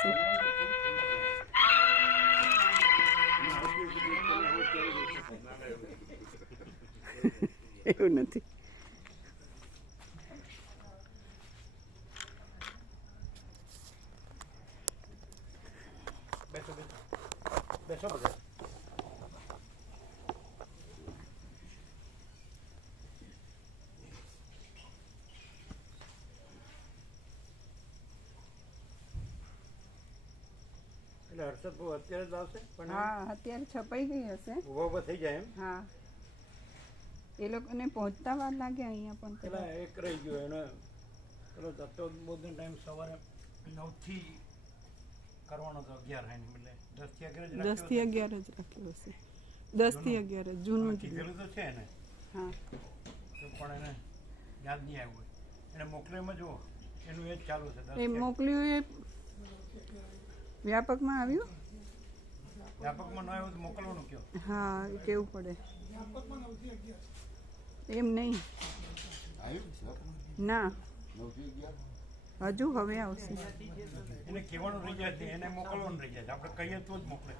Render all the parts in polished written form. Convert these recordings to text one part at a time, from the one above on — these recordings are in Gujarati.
છે. એવું નથી. બેસો બેસો બધા. એટલે હર્ષદ બહુ અત્યારે જ આવશે પણ હા, અત્યારે છપાઈ ગઈ હશે. ઊભા ઊભા થઈ જાય એમ. હા, એ લોકોને પહોંચતા વાર લાગે અહીંયા પણ. પેલા એક રહી ગયો એને પેલો દત્તો બોધનો ટાઈમ સવારે 9 થી કરવાનો હતો 11 એટલે 10 થી 11 જ 10 થી 11 જ રાખ્યો હશે. 10 થી 11 જૂનું કીધેલું તો છે ને. હા, તો પણ એને યાદ નહીં આવ્યું. એને મોકલેમાં જુઓ એનું એ જ ચાલુ છે. એ મોકલ્યું એ વ્યાપકમાં આવ્યું. વ્યાપકમાં ન આવ્યું તો મોકલવાનું કયો. હા, એ કેવું પડે. એમ નહીં ના, હજુ હવે આવશે. એને કહેવાનું રહી જાય છે, એને મોકલવાનું રહી જાય છે. આપણે કહીએ તો જ મોકલે.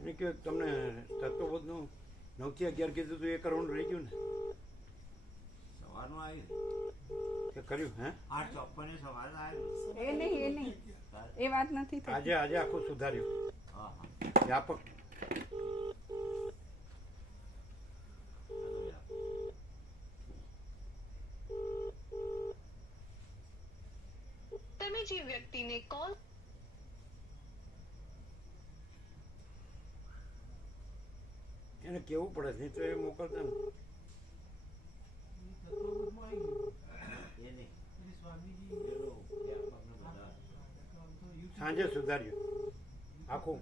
એને કહ્યું તમને તત્વબોધનું 9 થી 11 કીધું હતું, એ કરવાનું રહી ગયું ને. સવારનું આવ્યું તે કર્યું હે 8:54 સવારે આવ્યું. એ નહીં એ વાત નથી થતી. આજે આખું સુધાર્યું. હા હા વ્યાપક તમે જે વ્યક્તિને કોલ એને કેવું પડે નહીં તો એ મોકલતા ને. એ નહીં પેલું વ્યાપકને બધા સાંજે સુધાર્યું આખું.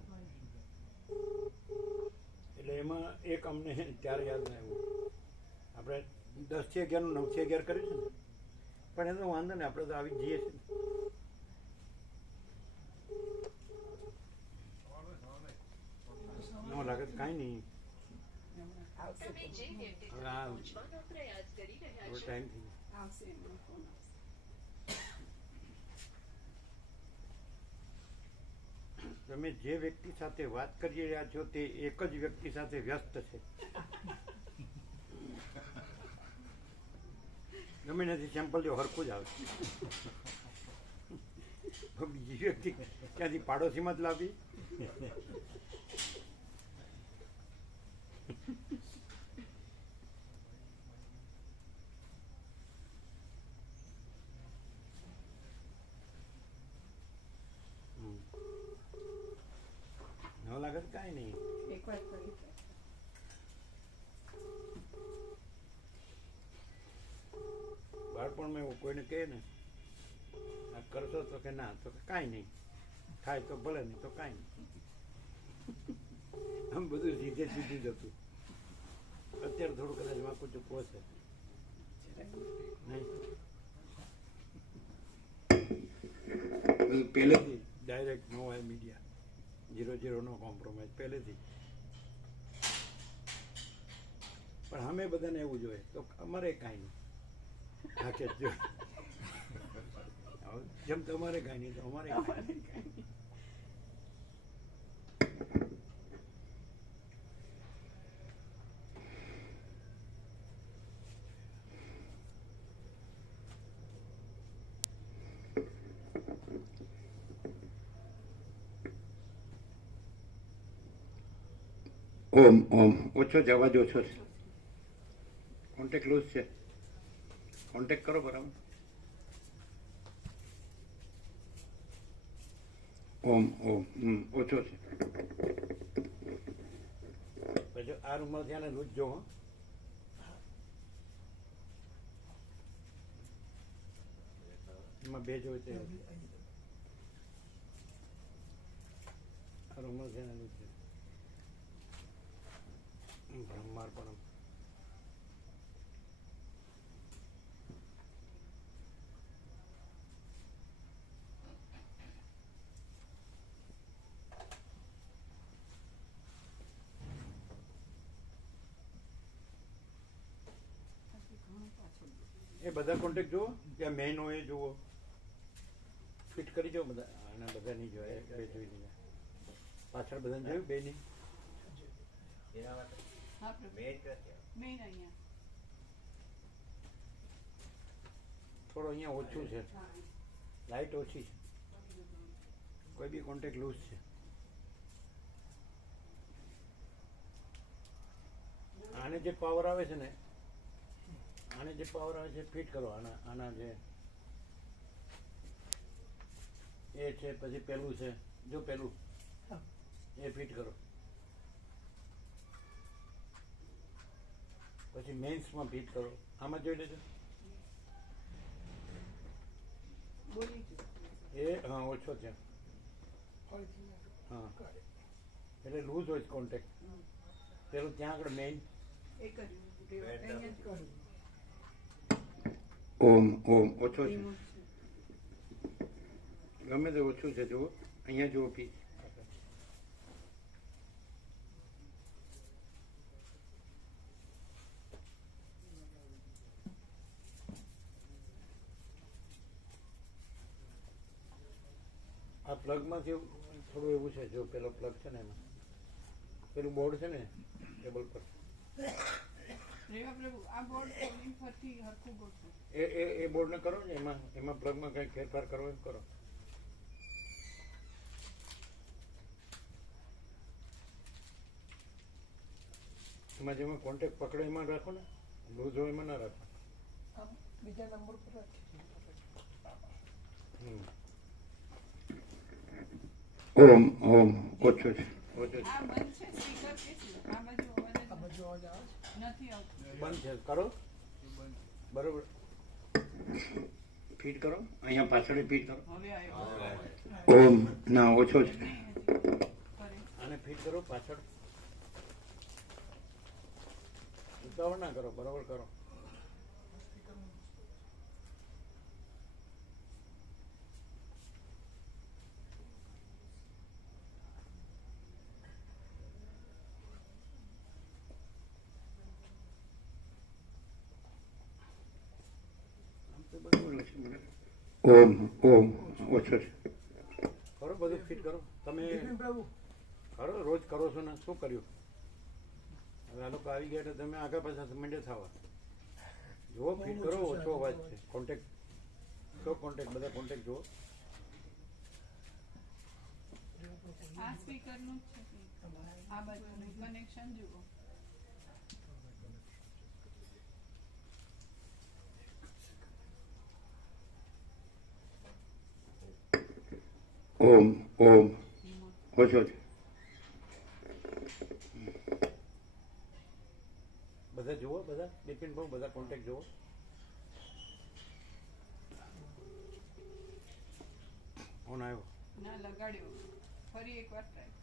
એટલે એમાં એક અમને ત્યારે યાદ ના આવ્યું. આપણે 10 થી 11 નું 9 થી 11 કર્યું છે ને, પણ એનો વાંધો ને, આપણે તો આવી જ જઈએ છીએ. ન લાગે તો કાંઈ નહીં. તમે જે વ્યક્તિ હવે આ પહોંચવાનો પ્રયાસ કરી રહ્યા થોડો છો ટાઈમ થઈ ગયો. આવશે એમનો ફોન આવશે. તમે જે વ્યક્તિ સાથે વાત કરી રહ્યા છો તે એક જ વ્યક્તિ સાથે વ્યસ્ત છે. ગમે નથી સેમ્પલ જો હરખું જ આવે. બીજી વ્યક્તિ ક્યાંથી પાડોશીમાં જ લાવી. ન લાગે તો કાંઈ નહીં. એક વાર કરી બાળપણમાં એવું કોઈને કહે ને આ કરશો તો કે ના, તો કે કાંઈ નહીં, થાય તો ભલે, નહીં તો કાંઈ નહીં. આમ બધું સીધે સીધું જ હતું. અત્યારે થોડું કદાચ વાંકું ચૂકવો છે નહીં. પહેલેથી ડાયરેક્ટ નો હોય મીડિયા, 0-0 નો કોમ્પ્રોમાઇઝ પહેલેથી. પણ અમે બધાને એવું જોઈએ તો અમારે કાંઈ નહીં, હાકે જ જોઈએ. જેમ તમારે કાંઈ નહીં તો અમારે કાંઈ નહીં. ઓમ ઓછો છે, અવાજ ઓછો છે. કોન્ટેક્ટ લૂઝ છે. કોન્ટેક્ટ કરો બરાબર. ઓમ ઓછો છે. પછી આ રૂમમાં ધ્યાને લૂઝ જો. એમાં બે જોઈ છે. આ રૂમમાં ધ્યાને લૂઝ છે. બ્રહ્માર પણ એ બધા કોન્ટેક્ટ જુઓ, ત્યાં મેઇન હોય એ જુઓ, ફિટ કરી જાઓ બધા. આના બધા નહીં જોયા, બે જોઈ લીધા. પાછળ બધાને જોયું બે નહીં? એના માટે હા પ્રભુ મેં જ નથી. મેન અહીંયા થોડો અહીંયા ઓછું છે, લાઇટ ઓછી છે, કોઈ બી કોન્ટેક્ટ લૂઝ છે. આને જે પાવર આવે છે ને, આને જે પાવર આવે છે ફિટ કરો. આના જે એ છે, પછી પેલું છે, જો પેલું એ ફિટ કરો. પછી મેન્સમાં ફિટ કરો. આમાં જોઈ લેજો બોલી એ. હા, ઓછો છે. હા, એટલે લૂઝ હોય કોન્ટેક્ટ. પેલું ત્યાં આગળ મેઇન એ કર્યું અહીંયા જ કર્યું. ઓમ ઓમ ઓછો છે, ધીમું છે. ગમે તે ઓછું છે. જુઓ અહીંયા જુઓ પી. આ પ્લગમાંથી થોડું એવું છે. જો પેલો પ્લગ છે ને, એમાં પેલું બોર્ડ છે ને ટેબલ પર, રેવા પ્રભુ આ બોર્ડ ખોલીને ફરતી હરખું ગોઠવો. એ બોર્ડને કરો ને, એમાં પ્લગમાં કંઈક ફેરફાર કરવો એમ કરો. એમાં જેમાં કોન્ટેક્ટ પકડે એમાં રાખો ને, લૂઝ હોય એમાં ના રાખો. બીજા નંબર પર રાખી. ઓમ ઓમ ઓછો છે, ઓછો છે. આ બંધ છે સ્પીકર કે શું? આ બાજુ અવાજ જ આ બાજુ અવાજ આવે છે. નથી આવતો. બંધ છે, કરો બરોબર. ફીટ કરો, અહીંયા પાછળ ફીટ કરો. હવે આવ્યો ઓમ ના ઓછો છે. નહીં હજી કરે. આને ફીટ કરો પાછળ. ઉતાવળ ના કરો, બરોબર કરો. ઓમ ઓમ ઓછો છે. કરો બધું ફિટ કરો. તમે પ્રભુ કરો, રોજ કરો છો ને, શું કર્યું? હવે આ લોકો આવી ગયા એટલે તમે આગળ પાછા મંડે થવા. જુઓ ફિટ કરો, ઓછો અવાજ છે. કોન્ટેક્ટ શું કોન્ટેક્ટ, બધા કોન્ટેક્ટ જુઓ. આ સ્પીકર નું જ છે. આ બાજુનું કનેક્શન જુઓ. ઓમ ઓમ ઓછો છે. બધા જુઓ, બધા બિપિન બહુ બધા કોન્ટેક્ટ જુઓ. ઓન આવ્યો. ના લગાડ્યો. ફરી એકવાર ટ્રાય.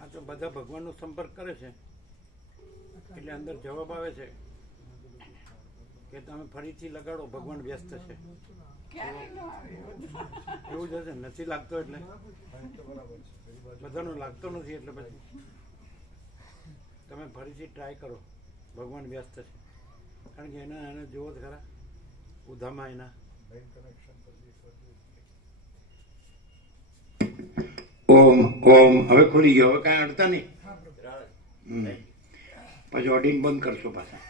આ તો બધા ભગવાનનો સંપર્ક કરે છે એટલે અંદર જવાબ આવે છે કે તમે ફરીથી લગાડો, ભગવાન વ્યસ્ત છે. ક્યારે ન આવ્યો? એવું જ હશે, નથી લાગતો એટલે બધાનો લાગતો નથી એટલે પછી તમે ફરીથી ટ્રાય કરો. ભગવાન વ્યસ્ત છે, કારણ કે એને જુઓ જ ખરા ઉધામાં એના. ઓમ ઓમ હવે ખુલી ગયો, હવે કાંઈ અડતા નહીં. પછી ઓડિંગ બંધ કરશો પાછા.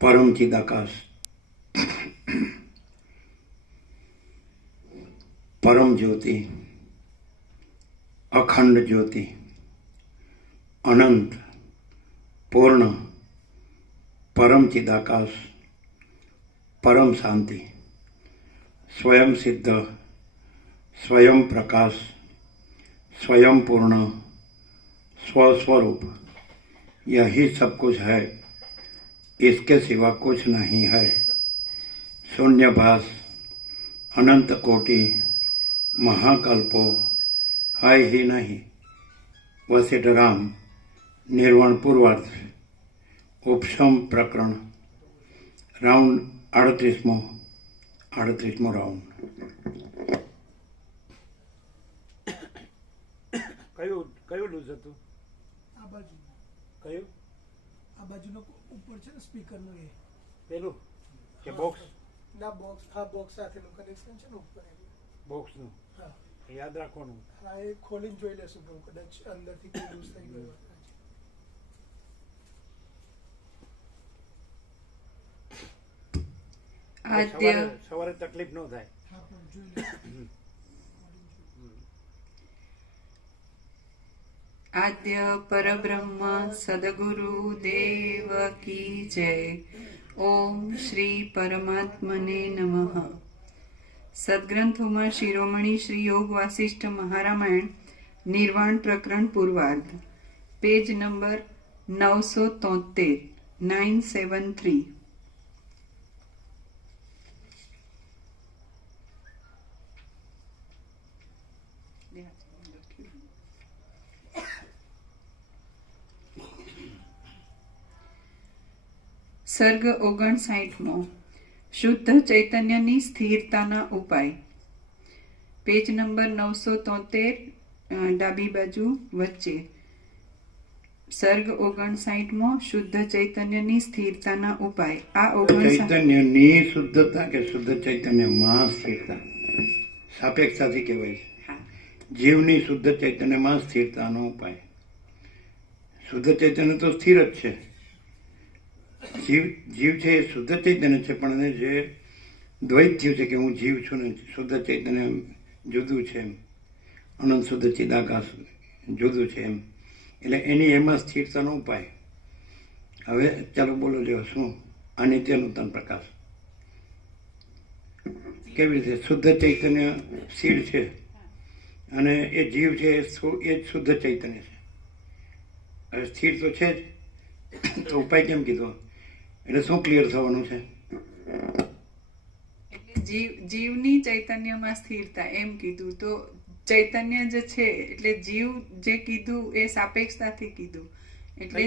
પરમ ચિદાકાશ, પરમ જ્યોતિ, અખંડ જ્યોતિ, અનંત, પૂર્ણ, પરમ ચિદાકાશ, પરમ શાंति, स्वयं सिद्ध, स्वयं प्रकाश, स्वयं पूर्ण, स्वस्वरूप, यही सब कुछ है, इसके सिवा कुछ नहीं है. शून्यभास, अनंत कोटि, महाकल्पो हाय ही नहीं वसिष्ठ राम निर्वाण पूर्वार्ध उपशम प्रकरण राउंड 38मो राउंड કયું લૂઝ હતું આ બાજુ કયું આ બાજુનો ઉપર છે ને સ્પીકરનું એ પેલું કે બોક્સ ના બોક્સ આ બોક્સ સાથેનું કનેક્શન છે ને ઉપર બોક્સનું હા એ યાદ રાખવાનું હા એ ખોલીને જોઈ લેશું પણ કદાચ અંદરથી કોઈ લૂઝ થઈ ગયું હોય. સવારે તકલીફ ન થાય હા પણ જોઈ લેશું. આદ્ય પરબ્રહ્મ સદગુરુ દેવ કી જય. ઓમ શ્રી પરમાત્મને નમઃ. સદગ્રંથોમાં શિરોમણી શ્રી યોગ વાસિષ્ઠ મહારામાયણ નિર્વાણ પ્રકરણ પૂર્વાર્ધ પેજ નંબર 973 973. સર્ગ 59મો શુદ્ધ ચૈતન્યની સ્થિરતાના ઉપાય પેજ નંબર 973 ડાબી બાજુ વચ્ચે. સર્ગ 59મો શુદ્ધ ચૈતન્યની સ્થિરતાના ઉપાય. આ 59 ચૈતન્યની શુદ્ધતા કે શુદ્ધ ચૈતન્યમાં સ્થિરતા સાપેક્ષતાથી કહેવાય છે. જીવની શુદ્ધ ચૈતન્યમાં સ્થિરતાનો ઉપાય. શુદ્ધ ચૈતન્ય તો સ્થિર જ છે. જીવ છે એ શુદ્ધ ચૈતન્ય છે, પણ એને જે દ્વૈત થયું છે કે હું જીવ છું ને શુદ્ધ ચૈતન્ય જુદું છે એમ, અનંત શુદ્ધ ચિદાકાશ જુદું છે એમ, એટલે એની એમાં સ્થિરતાનો ઉપાય. હવે ચાલો બોલો લ્યો શું અનિત્ય નૂતન પ્રકાશ કેવી રીતે શુદ્ધ ચૈતન્ય સ્થિર છે અને એ જીવ છે એ જ શુદ્ધ ચૈતન્ય છે. હવે સ્થિર તો છે જ, તો ઉપાય કેમ કીધો? એટલે શું ક્લિયર થવાનું છે? એટલે જીવની ચૈતન્યમાં સ્થિરતા એમ કીધું. તો ચૈતન્ય જે છે એટલે જીવ જે કીધું એ સાપેક્ષતાથી કીધું. એટલે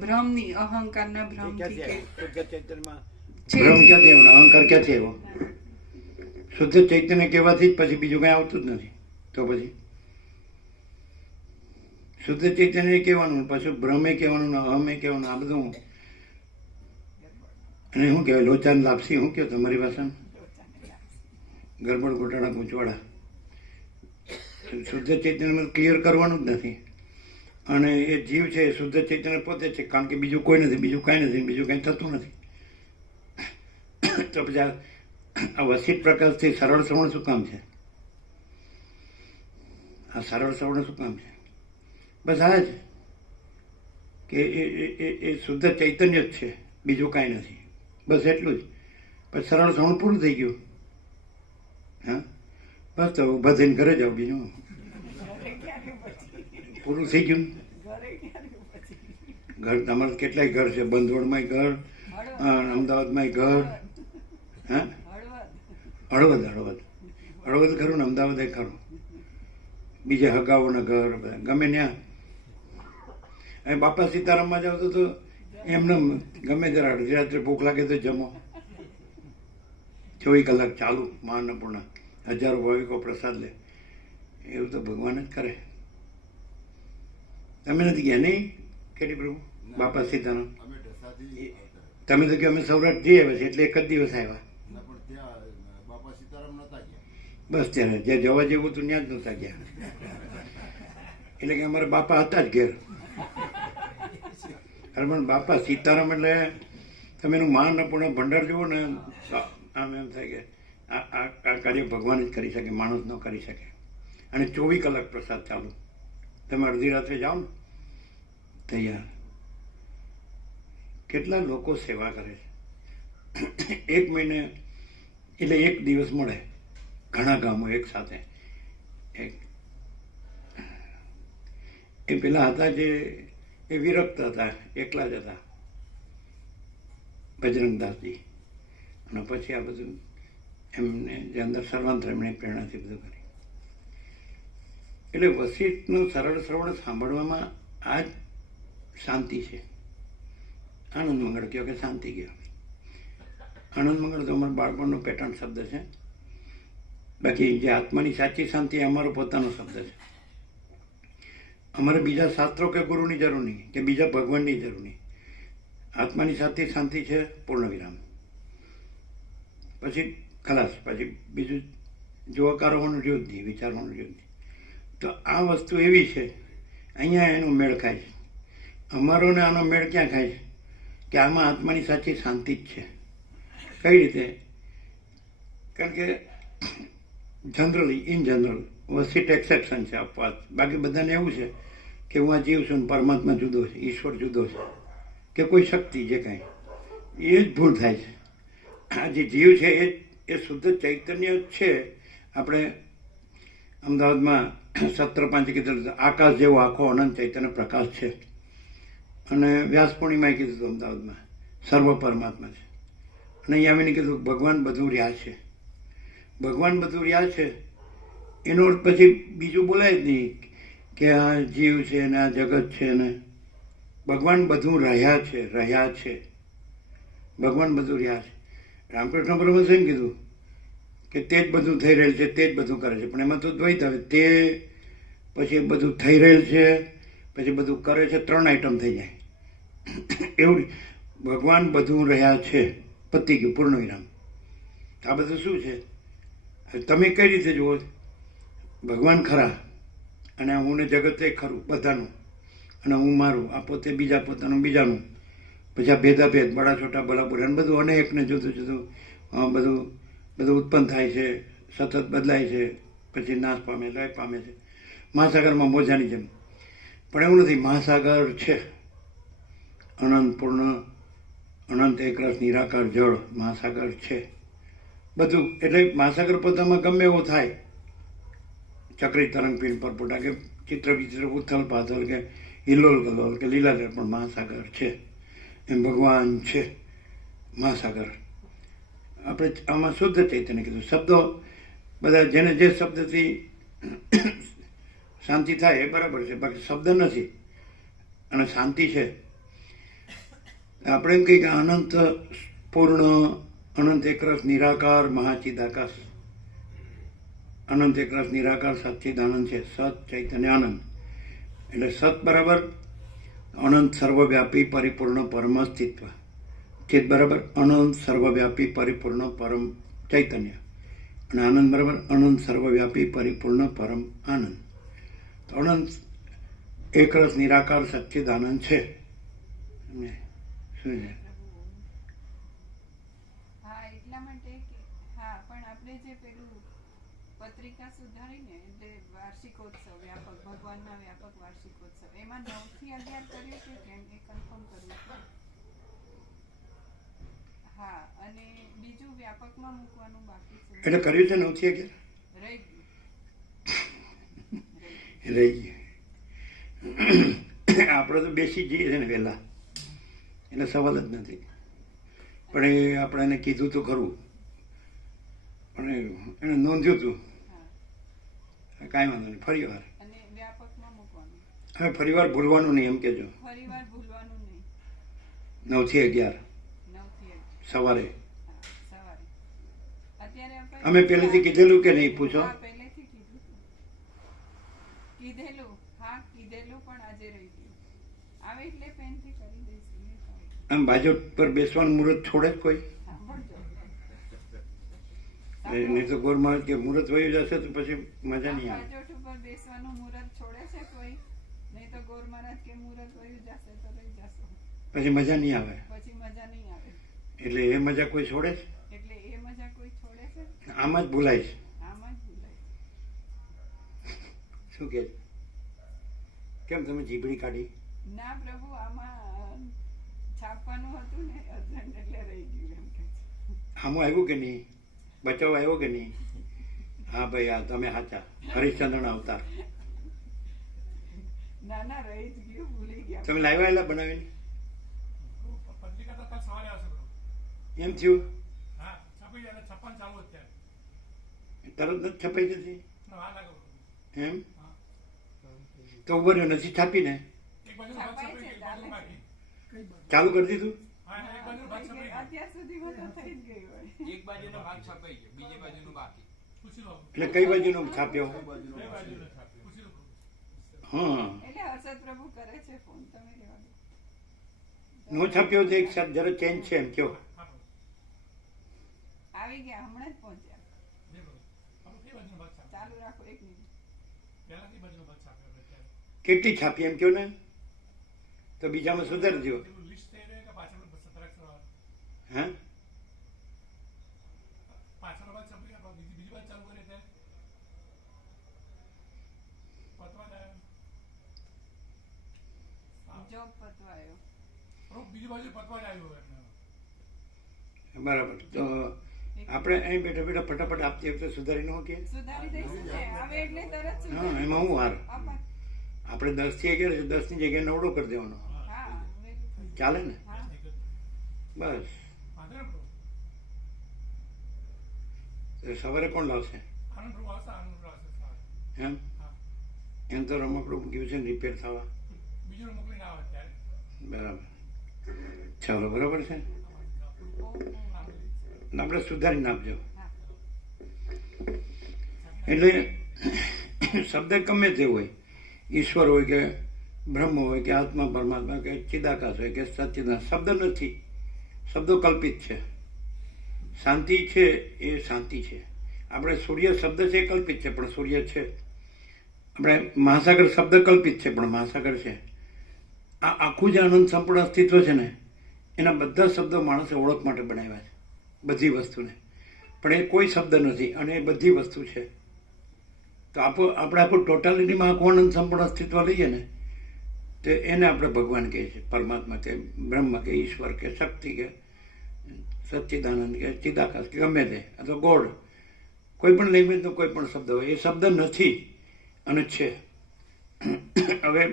ભ્રમની અહંકારના ભ્રમથી કે શુદ્ધ ચૈતન્યમાં ભ્રમ ક્યાંથી આવ્યો? અહંકાર ક્યાંથી આવ્યો? શુદ્ધ ચૈતન્ય કહેવાથી જ પછી બીજું કઈ આવતું જ નથી. તો પછી શુદ્ધ ચૈતન્ય કહેવાનું, પછી ભ્રમે કહેવાનું, અહમે કહેવાનું, આ બધું. અને શું કહેવાય? લોચાન લાપસી શું કહો તમારી ભાષામાં? ગરબડ ગોટાળા ગૂંચવાડા. શુદ્ધ ચૈતન્યમાં ક્લિયર કરવાનું જ નથી. અને એ જીવ છે એ શુદ્ધ ચૈતન્ય પોતે છે, કારણ કે બીજું કોઈ નથી, બીજું કાંઈ નથી, બીજું કાંઈ થતું નથી. તો પછી આ વસિષ્ઠ પ્રકાશથી સરળ શ્રવણ શું કામ છે? આ સરળ શ્રવણ શું કામ છે? બસ આ જ કે એ શુદ્ધ ચૈતન્ય જ છે, બીજું કાંઈ નથી. બસ એટલું જ. પછી સરળ શ્રવણ પૂરું થઈ ગયું. હા બસ તો ઊભા થઈને ઘરે જાઓ, બીજું પૂરું થઈ ગયું. ઘર તમારે કેટલાય ઘર છે, બંધવડમાંય ઘર, અમદાવાદમાંય ઘર. હા હળવદ ખરું ને, અમદાવાદ ખરું, બીજા હગાઓના ઘર બધા ગમે ત્યાં. અને બાપા સીતારામમાં જાવ તો એમને ગમે ત્યારે અડધી રાત્રે ભૂખ લાગે તો જમો, 24 કલાક ચાલુ, મહાઅન્નપૂર્ણા, હજારો ભાવિકો પ્રસાદ લે. એવું તો ભગવાન જ કરે. તમે નથી ગયા નહીં કેડી પ્રભુ બાપા સીતારામ? તમે તો કહો અમે સૌરાષ્ટ્ર જઈ આવ્યા છે એટલે એક જ દિવસ આવ્યા. બસ ત્યારે જ્યાં જવા જેવું હતું ત્યાં જ નહોતા ગયા. એટલે કે અમારા બાપા હતા જ ઘેર. પણ બાપા સીતારામ એટલે તમે એનું મહાઅન્નપૂર્ણા ભંડાર જુઓ ને, આમ એમ થાય કે આ કાર્ય ભગવાન જ કરી શકે, માણસ ન કરી શકે. અને 24 કલાક પ્રસાદ ચાલુ. તમે અડધી રાત્રે જાઓ ને તૈયાર. કેટલા લોકો સેવા કરે છે. 1 મહિને એટલે 1 દિવસ મળે ઘણા ગામો એક સાથે. એ પેલા હતા જે એ વિરક્ત હતા, એકલા જ હતા, બજરંગદાસજી. અને પછી આ બધું એમને જે અંદર સર્વાંતર એમણે પ્રેરણાથી બધું કરી. એટલે વસિષ્ઠનું સરળ શ્રવણ સાંભળવામાં આ જ શાંતિ છે. આનંદ મંગળ કહો કે શાંતિ કહો. આનંદ મંગળ તો અમારા બાળપણનો પેટર્ન શબ્દ છે. બાકી જે આત્માની સાચી શાંતિ એ અમારો પોતાનો શબ્દ છે. અમારે બીજા શાસ્ત્રો કે ગુરુની જરૂર નહીં, કે બીજા ભગવાનની જરૂર નહીં. આત્માની સાચી શાંતિ છે પૂર્ણ વિરામ. પછી ખલાસ. પછી બીજું જોવા કરવાનું રહ્યું જ નહીં, વિચારવાનું રહ્યું જ નહીં. તો આ વસ્તુ એવી છે, અહીંયા એનો મેળ ખાય છે. અમારો ને આનો મેળ ક્યાં ખાય છે? કે આમાં આત્માની સાચી શાંતિ જ છે. કઈ રીતે? કારણ કે generally in general Vasishtha exception છે અપવાદ. બાકી બધાને એવું છે કે હું આ જીવ છું, પરમાત્મા જુદો છે, ઈશ્વર જુદો છે, કે કોઈ શક્તિ જે કાંઈ, એ જ ભૂલ થાય છે. આ જે જીવ છે એ શુદ્ધ ચૈતન્ય જ છે. આપણે અમદાવાદમાં 17/5 કીધું આકાશ જેવો આખો અનંત ચૈતન્ય પ્રકાશ છે. અને વ્યાસ પૂર્ણિમાએ કીધું હતું અમદાવાદમાં સર્વ પરમાત્મા છે. અને અહીંયા આવીને કીધું ભગવાન બધું રહ્યા છે. ભગવાન બધું રહ્યા છે એનો અર્થ પછી બીજું બોલાય જ નહીં કે આ જીવ છે ને આ જગત છે ને. ભગવાન બધું રહ્યા છે, રહ્યા છે. ભગવાન બધું રહ્યા છે. રામકૃષ્ણ પરમહંસે એમ કીધું કે તે જ બધું થઈ રહેલ છે, તે જ બધું કરે છે. પણ એમાં તો દ્વૈત આવે. તે પછી બધું થઈ રહેલ છે, પછી બધું કરે છે, 3 આઈટમ થઈ જાય. એવું ભગવાન બધું રહ્યા છે, પતી ગયું, પૂર્ણ વિરામ. આ બધું શું છે? તમે કઈ રીતે જુઓ? ભગવાન ખરા અને હું ને જગત એ ખરું બધાનું, અને હું મારું, આ પોતે બીજા પોતાનું બીજાનું. પછી આ ભેદાભેદ, બડા છોટા બડા બુરા, બધું અનેકને જુદું જુદું બધું ઉત્પન્ન થાય છે, સતત બદલાય છે, પછી નાશ પામે, લય પામે છે. મહાસાગરમાં મોજાની જેમ. પણ એવું નથી. મહાસાગર છે અનંત પૂર્ણ, અનંત એકરસ નિરાકાર જળ મહાસાગર છે બધું. એટલે મહાસાગર પોતામાં ગમે એવો થાય, ચક્રી તરંગ પીણ પરપોટા કે ચિત્ર વિચિત્ર, ઉથલ પાથલ કે હિલોલ કલોલ કે લીલાધર, પણ મહાસાગર છે. એમ ભગવાન છે મહાસાગર. આપણે આમાં શુદ્ધ ચૈતન્ય કીધું. શબ્દો બધા જેને જે શબ્દથી શાંતિ થાય એ બરાબર છે, બાકી શબ્દ નથી. અને શાંતિ છે. આપણે એમ કહીએ કે અનંત પૂર્ણ, અનંત એકરસ નિરાકાર મહાચિદાકાશ. અનંત એકરસ નિરાકાર સચ્ચિદાનંદ છે, સત ચૈતન્ય આનંદ. એટલે સત બરાબર અનંત સર્વવ્યાપી પરિપૂર્ણ પરમ અસ્તિત્વ. ચિત બરાબર અનંત સર્વવ્યાપી પરિપૂર્ણ પરમ ચૈતન્ય. અને આનંદ બરાબર અનંત સર્વવ્યાપી પરિપૂર્ણ પરમ આનંદ. તો અનંત એકરસ નિરાકાર સચ્ચિદાનંદ છે. શું છે? હા, એટલા માટે કે હા, પણ આપણે જે પેલું પત્રિકા સુધારીને એટલે વાર્ષિકોત્સવ વ્યાપક, ભગવાનના વ્યાપક વાર્ષિકોત્સવ, એમાં 9 થી 11 કર્યું કે કેમ એ કન્ફર્મ કરવું છે. હા, અને બીજું વ્યાપકમાં મૂકવાનું બાકી છે. એટલે કર્યું છે 9 થી 11 રહી રહી ગયું. આપણે તો બેસી જઈએ છે ને વહેલા, એટલે સવાલ જ નથી. પણ એ આપણે એને કીધું તો ખરું, પણ એને નોંધ્યું હતું. કાંઈ વાંધો નહીં. ફરી વાર અને વ્યાપકમાં મૂકવાનું. હવે ફરી વાર ભૂલવાનું નહીં એમ કહેજો. ફરીવાર ભૂલવાનું નહીં. 9 થી 11 9 થી 11 સવારે. હા, સવારે. અત્યારે આપણે અમે પહેલેથી કીધેલું કે નહીં પૂછો? હા, પહેલેથી કીધું હતું. કીધેલું, હા કીધેલું, પણ આજે રહી ગયું. આવે એટલે પેનથી કરી દઈશું. એ થાય. આમ બાજુ પર બેસવાનું મુહૂર્ત છોડે જ કોઈ? સાંભળજો. નહીં તો ગોરમાં કે મુહૂર્ત વયું જશે તો પછી મજા નહીં આવે. બાજોઠ ઉપર બેસવાનું મુહૂર્ત છોડે છે કોઈ? નહીં તો ગોર મહારાજ કે મુહૂર્ત વયું જશે તો રહી જશો. પછી મજા નહીં આવે. પછી મજા નહીં આવે. એટલે એ મજા કોઈ છોડે છે? એટલે એ મજા કોઈ છોડે છે? આમ જ ભૂલાય છે. આમાં જ ભૂલાય. શું કે? કેમ તમે જીભડી કાઢી? ના પ્રભુ, આમાં છાપવાનું હતું ને અર્જન્ટ, એટલે રહી ગયું એમ કે છે. આમાં આવ્યું કે નહીં? બચાવ આવ્યો કે નહીં? હા ભાઈ, આ તમે સાચા હરિશ્ચંદ્રના અવતાર. ના ના, રહી જ ગયું, ભૂલી ગયા. તમે લાવ્યા એલા બનાવીને? પત્રિકા તો કાલ સવારે આવશે બરો. એમ થયું? હા, છપાઈ જાય, છપ્પન ચાલુ અત્યારે. તરત નથી છપાઈ જતી ના લાગે એમ તો ઉભો રહ્યો નથી છાપીને એક બાજુનો ભાગ છપાય છપાઈ છે, ગયો, એક બાજુનો ચાલે બાકી. કઈ બાજુ? ચાલુ કરી દીધું હા, એક બાજુનો ભાગ છપાઈ ગયો. અત્યાર સુધીમાં તો થઈ જ ગયું હોય. એક બાજુનો ભાગ છપાઈ ગયો, બીજી બાજુનું બાકી. પૂછી લો. એટલે કઈ બાજુનો છાપ્યો કઈ બાજુનો છાપ્યો? પૂછી લો. હા એટલે હર્ષદ પ્રભુ કરે છે ફોન, તમે રહેવા દો. નો છાપ્યો તો એક સાથે જરા ચેન્જ છે એમ કયો હા, આવી ગયા, હમણાં જ પહોંચ્યા. બે બાજુ. આપણે કઈ બાજુનો ભાગ છાપ્યો? ચાલુ રાખો 1 મિનિટ. પહેલા કઈ બાજુનો ભાગ છાપ્યો આપણે અત્યારે? કેટલી છાપી એમ કયો ને તો બીજામાં સુધારી દો પેલું લિસ્ટ થઈ રહ્યું કે પાછળનો 17 અક્ષર વાળો? હા પાછળનો ભાગ છપાઈ ગયો, આપણે બીજી વાત ચાલુ કરીએ ત્યારે પતવા જ આવ્યો. જોબ પતવાયો. બીજી બાજુ પતવા જ આવ્યો એમને. બરાબર તો આપણે અહીં બેઠા બેઠા ફટાફટ આપતી વખતે સુધારી ન શકીએ સુધારી દઈશું ને, આવે એટલે તરત હા સુધારી એમાં હું વાર આપા. આપણે 10 થી 11 છે 10 ની જગ્યાએ 9 કરી દેવાનો હા વેલું થઈ ચાલે ને હા. બસ વાંધો ને પ્રભુ. તો સવારે કોણ લાવશે આનંદ પ્રભુ આવશે, આનંદ પ્રભુ આવશે સવારે. એમ હા. એમ તો રમકડું મૂક્યું છે ને રિપેર થવા બીજું મોકલીને આવે ત્યારે. બરાબર ચાલો બરાબર છે ઓમ ઓમ આપણે સુધારીને આપજો હા. એટલે શબ્દ ગમે તે હોય ઈશ્વર હોય કે બ્રહ્મ હોય કે આત્મા પરમાત્મા કે ચિદાકાશ હોય કે સચ્ચિદાનંદ શબ્દ નથી શબ્દો કલ્પિત છે શાંતિ છે એ શાંતિ છે આપણે સૂર્ય શબ્દ છે એ કલ્પિત છે પણ સૂર્ય છે આપણે મહાસાગર શબ્દ કલ્પિત છે પણ મહાસાગર છે આ આખું જે અનંત સંપૂર્ણ અસ્તિત્વ છે ને એના બધા શબ્દો માણસે ઓળખ માટે બનાવ્યા છે બધી વસ્તુને પણ એ કોઈ શબ્દ નથી અને એ બધી વસ્તુ છે તો આપણે આખું ટોટાલિટીમાં આખું અનંત સંપૂર્ણ અસ્તિત્વ લઈએ ને તો એને આપણે ભગવાન કહીએ છીએ પરમાત્મા કે બ્રહ્મ કે ઈશ્વર કે શક્તિ કે સચ્ચિદાનંદ કે ચિદાકાશ કે ગમે તે અથવા ગોડ કોઈ પણ લેંગ્વેજનો કોઈ પણ શબ્દ હોય એ શબ્દ નથી અને છે હવે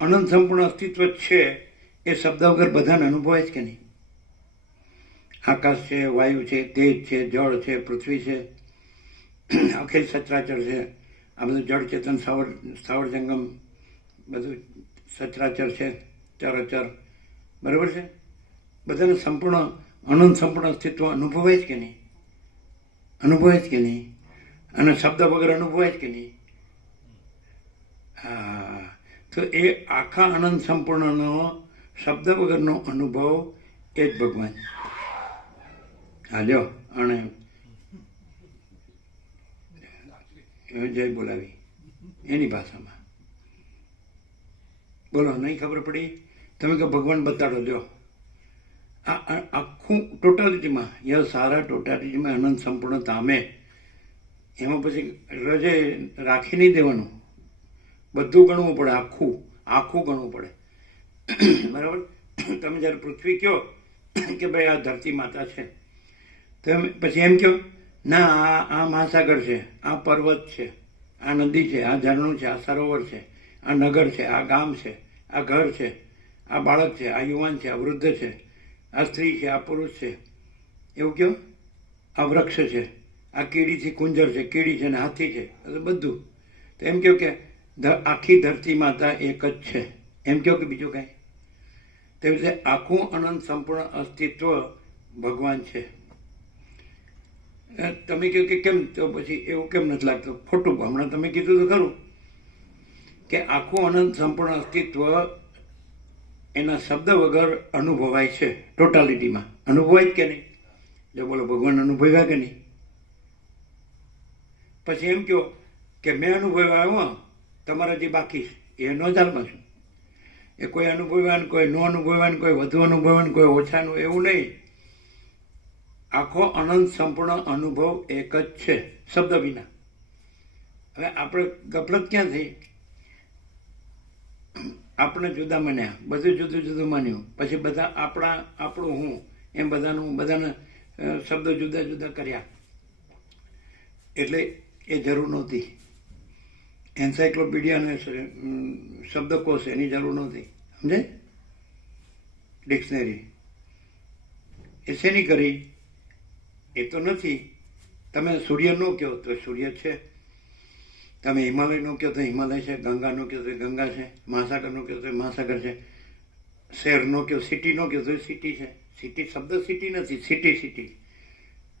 અનંત સંપૂર્ણ અસ્તિત્વ છે એ શબ્દ વગર બધાને અનુભવાય જ કે નહીં આકાશ છે વાયુ છે તેજ છે જળ છે પૃથ્વી છે અખિલ સચરાચર છે આ બધું જળ ચેતન સ્થાવર જંગમ બધું સચરાચર છે ચરાચર બરાબર છે બધાને સંપૂર્ણ અનંત સંપૂર્ણ અસ્તિત્વ અનુભવાય જ કે નહીં અનુભવાય જ કે નહીં અને શબ્દ વગર અનુભવાય જ કે નહીં હા તો એ આખા અનંત સંપૂર્ણનો શબ્દ વગરનો અનુભવ એ જ ભગવાન હાલ્યો અને જય બોલાવી એની ભાષામાં બોલો નહીં ખબર પડી તમે કહો ભગવાન બતાડો જો આ આખું ટોટાલિટીમાં સારા ટોટાલિટીમાં અનંત સંપૂર્ણતા અમે એમાં પછી રજે રાખી નહીં દેવાનું બધું ગણવું પડે આખું ગણવું પડે બરાબર તમે જ્યારે પૃથ્વી કહો કે ભાઈ આ ધરતી માતા છે તો પછી એમ કહો ના આ મહાસાગર છે આ પર્વત છે આ નદી છે આ ઝરણું છે આ સરોવર છે આ નગર છે આ ગામ છે આ ઘર છે આ બાળક છે આ યુવાન છે આ વૃદ્ધ છે આ સ્ત્રી છે આ પુરુષ છે એવું કહો આ વૃક્ષ છે આ કીડીથી કુંજર છે કીડી છે ને હાથી છે બધું તો એમ કહો કે આખી ધરતી માતા એક જ છે એમ કહો કે બીજું કાંઈ તે રીતે આખું અનંત સંપૂર્ણ અસ્તિત્વ ભગવાન છે તમે કહ્યું કે કેમ તો પછી એવું કેમ નથી લાગતું ખોટું હમણાં તમે કીધું તો ખરું કે આખું અનંત સંપૂર્ણ અસ્તિત્વ એના શબ્દ વગર અનુભવાય છે ટોટાલિટીમાં અનુભવાય જ કે નહીં જો બોલો ભગવાન અનુભવ્યા કે નહીં પછી એમ કહો કે મેં અનુભવ્યા તમારા જે બાકી છે એ ન ચાલમાં છું એ કોઈ અનુભવ્યા ને કોઈ ન અનુભવ્યા ને કોઈ વધુ અનુભવ્યા ને કોઈ ઓછાનું એવું નહીં આખો અનંત સંપૂર્ણ અનુભવ એક જ છે શબ્દ વિના હવે આપણે ગફલત ક્યાં થઈ આપણે જુદા માન્યા બધું જુદું જુદું માન્યું પછી બધા આપણું હું એમ બધાને શબ્દો જુદા જુદા કર્યા એટલે એ જરૂર નહોતી એન્સાયક્લોપીડિયા અને શબ્દકોશ એની જરૂર નહોતી સમજે ડિક્શનરી એ શેની કરી એ તો નથી તમે સૂર્ય ન કહો તો સૂર્ય છે, તમે હિમાલય નો કહો તો હિમાલય છે, ગંગા નો કહો તો ગંગા છે, મહાસાગર નો કહો તો મહાસાગર છે, શહેર નો કહો, સિટી નો કહો તો સિટી છે. સિટી શબ્દ સિટી નથી, સિટી સિટી.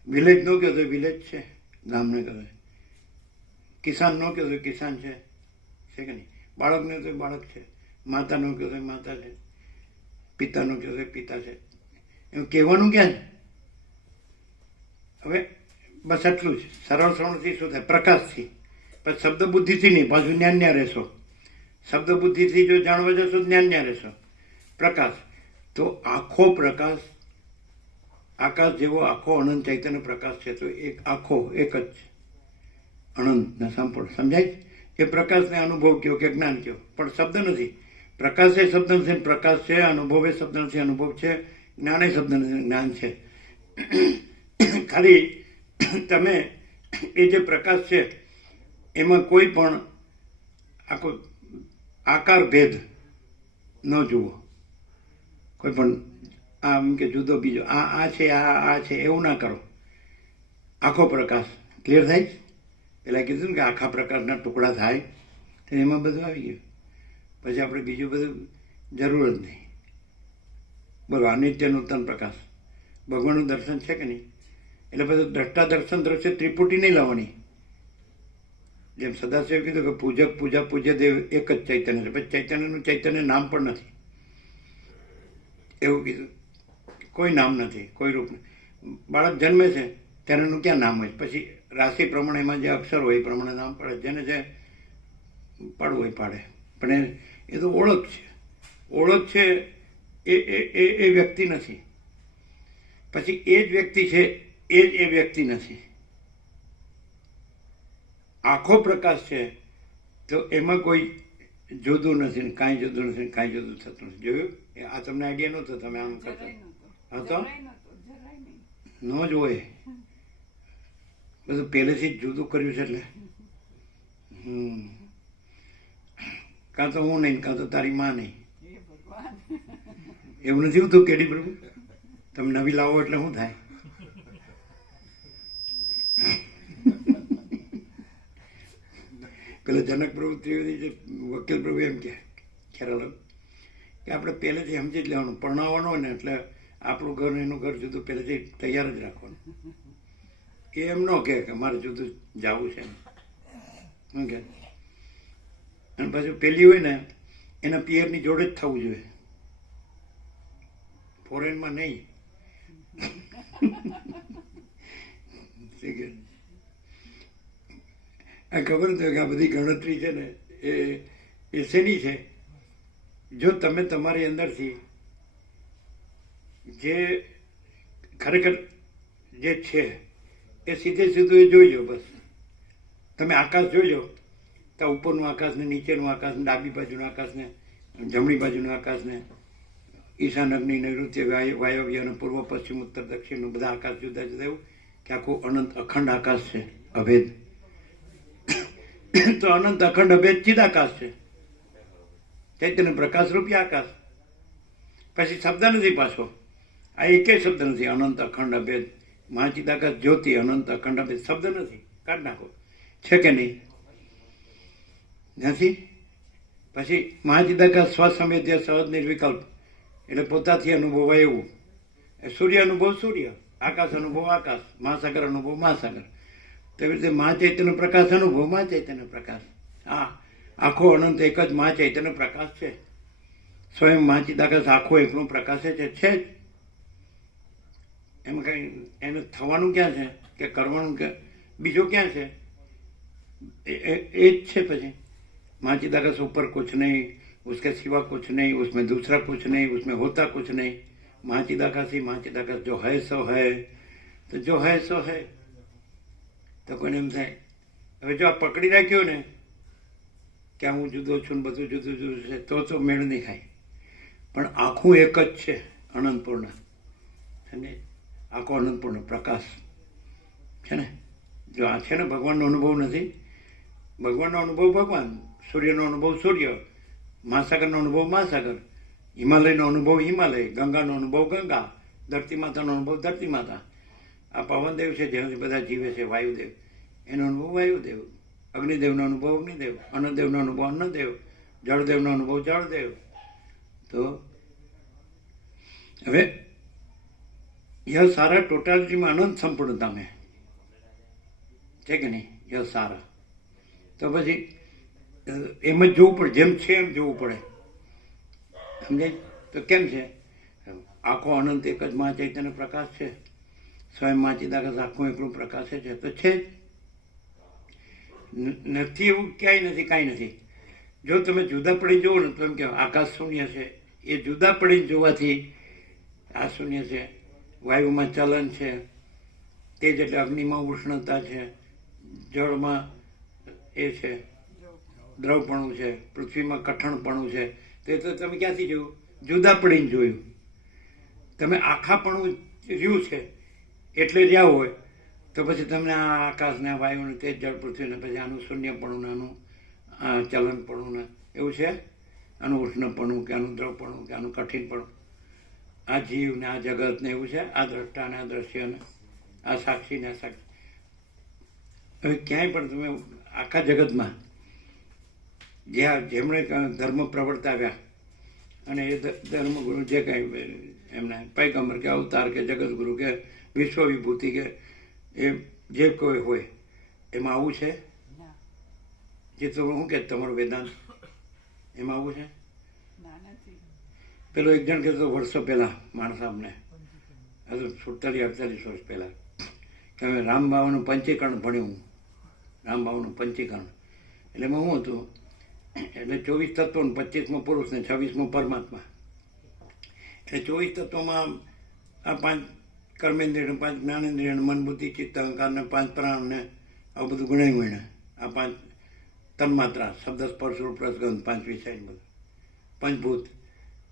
વિલેજ નો કહો તો વિલેજ છે, ગામને કહે. કિસાન નો કહો તો કિસાન છે કે નહીં? બાળકને તો બાળક છે, માતા નો કહો તો માતા છે, પિતા નો કહો તો પિતા છે. એમ કહેવાનું ક્યાં છે? હવે બસ આટલું જ. સરળ સરળથી શું થાય? પ્રકાશથી. પણ શબ્દ બુદ્ધિથી નહીં, પાછું જ્ઞાન રહેશો. શબ્દ બુદ્ધિથી જો જાણવા જશો જ્ઞાન રહેશો. પ્રકાશ તો આખો પ્રકાશ, આકાશ જેવો આખો અનંત ચૈતન્ય પ્રકાશ છે, તો એક આખો એક જ છે, અનંતને સંપૂર્ણ. સમજાય? એ પ્રકાશને અનુભવ કયો કે જ્ઞાન કયો, પણ શબ્દ નથી. પ્રકાશ એ શબ્દ નથી, પ્રકાશ છે. અનુભવ એ શબ્દ નથી, અનુભવ છે. જ્ઞાન એ શબ્દ નથી, જ્ઞાન છે. ખાલી તમે એ જે પ્રકાશ છે એમાં કોઈ પણ આખો આકાર ભેદ ન જુઓ. કોઈ પણ આમ કે જુદો બીજો આ છે આ છે એવું ના કરો. આખો પ્રકાશ ક્લિયર થાય. પેલા કીધું ને કે આખા પ્રકાશના ટુકડા થાય, તો એમાં બધું આવી ગયું. પછી આપણે બીજું બધું જરૂર જ નહીં. બોલો, અનિત્ય નૂતન પ્રકાશ, ભગવાનનું દર્શન છે કે નહીં? એટલે બધું દ્રષ્ટા દર્શન દ્રશ્ય ત્રિપુટી નહીં લાવવાની. જેમ સદાશિવ કીધું કે પૂજક પૂજા પૂજ્ય દેવ એક જ ચૈતન્ય છે, પછી ચૈતન્યનું ચૈતન્ય નામ પણ નથી એવું કીધું. કોઈ નામ નથી, કોઈ રૂપ નથી. બાળક જન્મે છે ત્યારે એનું ક્યાં નામ હોય? પછી રાશિ પ્રમાણે એમાં જે અક્ષર હોય એ પ્રમાણે નામ પડે. જેને જે પાડવું હોય પાડે. પણ એ તો ઓળખ છે. ઓળખ છે એ વ્યક્તિ નથી. પછી એ જ વ્યક્તિ છે એ વ્યક્તિ નથી. આખો પ્રકાશ છે તો એમાં કોઈ જુદું નથી ને કાંઈ જુદું નથી ને કાંઈ જુદું થતું નથી. જોયું? આ તમને આઈડિયા નહોતો, તમે આમ કરતા હતો? ન જ હોય. બધું પહેલેથી જ જુદું કર્યું છે. એટલે કાં તો હું નહીં, કાં તો તારી માં નહીં. એવું નથી હોતું કેડી પ્રભુ? તમે નવી લાવો એટલે શું થાય? પેલા જનક પ્રભુ ત્રિવેદી જે વકીલ પ્રભુ એમ કે ખ્યાલ કે આપણે પહેલેથી સમજી જ લેવાનું. પરણાવવાનું હોય ને એટલે આપણું ઘર એનું ઘર જુદું પહેલેથી તૈયાર જ રાખવાનું. એ એમ ન કહે કે મારે જુદું જવું છે એમ કે. અને પાછું પેલી હોય ને એના પિયરની જોડે જ થવું જોઈએ, ફોરેનમાં નહીં. આ ખબર છે કે આ બધી ગણતરી છે ને એ શેની છે? જો તમે તમારી અંદરથી જે ખરેખર જે છે એ સીધે સીધું એ જોઈ લો. બસ તમે આકાશ જોઈ લો તો ઉપરનું આકાશ ને નીચેનું આકાશ ને ડાબી બાજુનું આકાશ ને જમણી બાજુનું આકાશ ને ઈશાન અગ્નિ નૈઋત્ય વાયવ્ય અને પૂર્વ પશ્ચિમ ઉત્તર દક્ષિણનું બધા આકાશ જુદા જુદા. એવું કે આખું અનંત અખંડ આકાશ છે, અભેદ. તો અનંત અખંડ અભેદ ચિદાકાશ છે, ચૈતન્ય પ્રકાશ રૂપી આકાશ. પછી શબ્દ નથી પાછો, આ એકેય શબ્દ નથી. અનંત અખંડ અભેદ મહાચિદાકાશ જ્યોતિ, અનંત અખંડ અભેદ શબ્દ નથી. કાઢી નાખો. છે કે નહીં? નથી. પછી મહાચિદાકાશ સ્વસંવેદ્ય સહજ નિર્વિકલ્પ, એટલે પોતાથી અનુભવાય એવું. સૂર્ય અનુભવ સૂર્ય, આકાશ અનુભવ આકાશ, મહાસાગર અનુભવ મહાસાગર. તેવી રીતે મહાચૈતન્ય પ્રકાશ અનુભવ મહાચૈતન્ય પ્રકાશ. હા, આખો અનંત એક જ મહાચૈતન્ય પ્રકાશ છે. સ્વયં મહાચિદાકાશ આખો એકનો પ્રકાશ છે જ. એમાં કઈ એને થવાનું ક્યાં છે કે કરવાનું કે બીજો ક્યાં છે? એ જ છે. પછી महाचिदाकाश ऊपर कुछ नहीं, उसके सिवा कुछ नहीं, उसमें दूसरा कुछ नहीं, उसमें होता कुछ नहीं. महाचिदाकाश ही महाचिदाकाश, जो है सो है. तो जो है सो है. તો કોઈને એમ થાય હવે જો આ પકડી રાખ્યો ને કે હું જુદો છું ને બધું જુદું જુદું છે તો મેળ નહીં ખાય. પણ આખું એક જ છે, અનંતપૂર્ણ. અને આખો અનંતપૂર્ણ પ્રકાશ છે ને. જો આ છે ને ભગવાનનો અનુભવ નથી. ભગવાનનો અનુભવ ભગવાન, સૂર્યનો અનુભવ સૂર્ય, મહાસાગરનો અનુભવ મહાસાગર, હિમાલયનો અનુભવ હિમાલય, ગંગાનો અનુભવ ગંગા, ધરતી માતાનો અનુભવ ધરતી માતા. આ પવનદેવ છે જેનાથી બધા જીવે છે, વાયુદેવ, એનો અનુભવ વાયુદેવ, અગ્નિદેવનો અનુભવ અગ્નિદેવ, અન્નદેવનો અનુભવ અન્નદેવ, જળદેવનો અનુભવ જળદેવ. તો હવે યહ સારા ટોટાલિટીમાં અનંત સંપૂર્ણતામાં છે કે નહીં? યહ સારા. તો પછી એમ જ જોવું પડે, જેમ છે એમ જોવું પડે. સમજાય? તો કેમ છે? આખો અનંત એક જ મહા ચૈતન્ય પ્રકાશ છે, સ્વયં મા ચિદાકાશ આખું એકલું પ્રકાશે છે. તો છે જ નથી, એવું ક્યાંય નથી, કાંઈ નથી. જો તમે જુદા પડી જુઓ ને તો એમ કે આકાશ શૂન્ય છે, એ જુદા પડીને જોવાથી આ શૂન્ય છે. વાયુમાં ચલન છે, તેજ એટલે અગ્નિમાં ઉષ્ણતા છે, જળમાં એ છે દ્રવપણું છે, પૃથ્વીમાં કઠણપણું છે. તે તો તમે ક્યાંથી જોયું? જુદા પડીને જોયું. તમે આખાપણું રહ્યું છે એટલે રહ્યા હોય તો પછી તમને આ આકાશને વાયુને તેજ જળ પૃથ્વીને પછી આનું શૂન્યપણું ને આનું આ ચલનપણું ને એવું છે, આનું ઉષ્ણપણું કે આનું દ્રવપણું કે આનું કઠિનપણું, આ જીવ ને આ જગત ને એવું છે, આ દ્રષ્ટા ને આ દ્રશ્ય ને આ સાક્ષી ને આ સાક્ષી. હવે ક્યાંય પણ તમે આખા જગતમાં જેમણે ધર્મ પ્રવર્તાવ્યા અને એ ધર્મગુરુ જે કાંઈ એમને પૈગંબર કે અવતાર કે જગતગુરુ કે વિશ્વ વિભૂતિ કે એ જે કોઈ હોય એમાં આવું છે? જે તો શું કે તમારું વેદાંત એમાં આવું છે? ના, નથી. પેલો એક જણ કહેતો વર્ષો પહેલાં માણસ આપને 47-48 વર્ષ પહેલાં કે હવે રામબાવાનું પંચીકરણ ભણ્યું હું. રામબાવાનું પંચીકરણ એટલે એમાં શું હતું? એટલે 24 તત્વો, 25મો પુરુષ ને 26મો પરમાત્મા. એટલે 24 તત્વોમાં આ 5 કર્મેન્દ્રિય, 5 જ્ઞાનેન્દ્રિય, મન બુદ્ધિ ચિત્ત અહંકાર ને 5 પ્રાણ ને આવું બધું ગણાયું એને. આ 5 તન્માત્રા, શબ્દ સ્પર્શ રૂપ રસ ગંધ, 5 વિષય બધું પંચભૂત.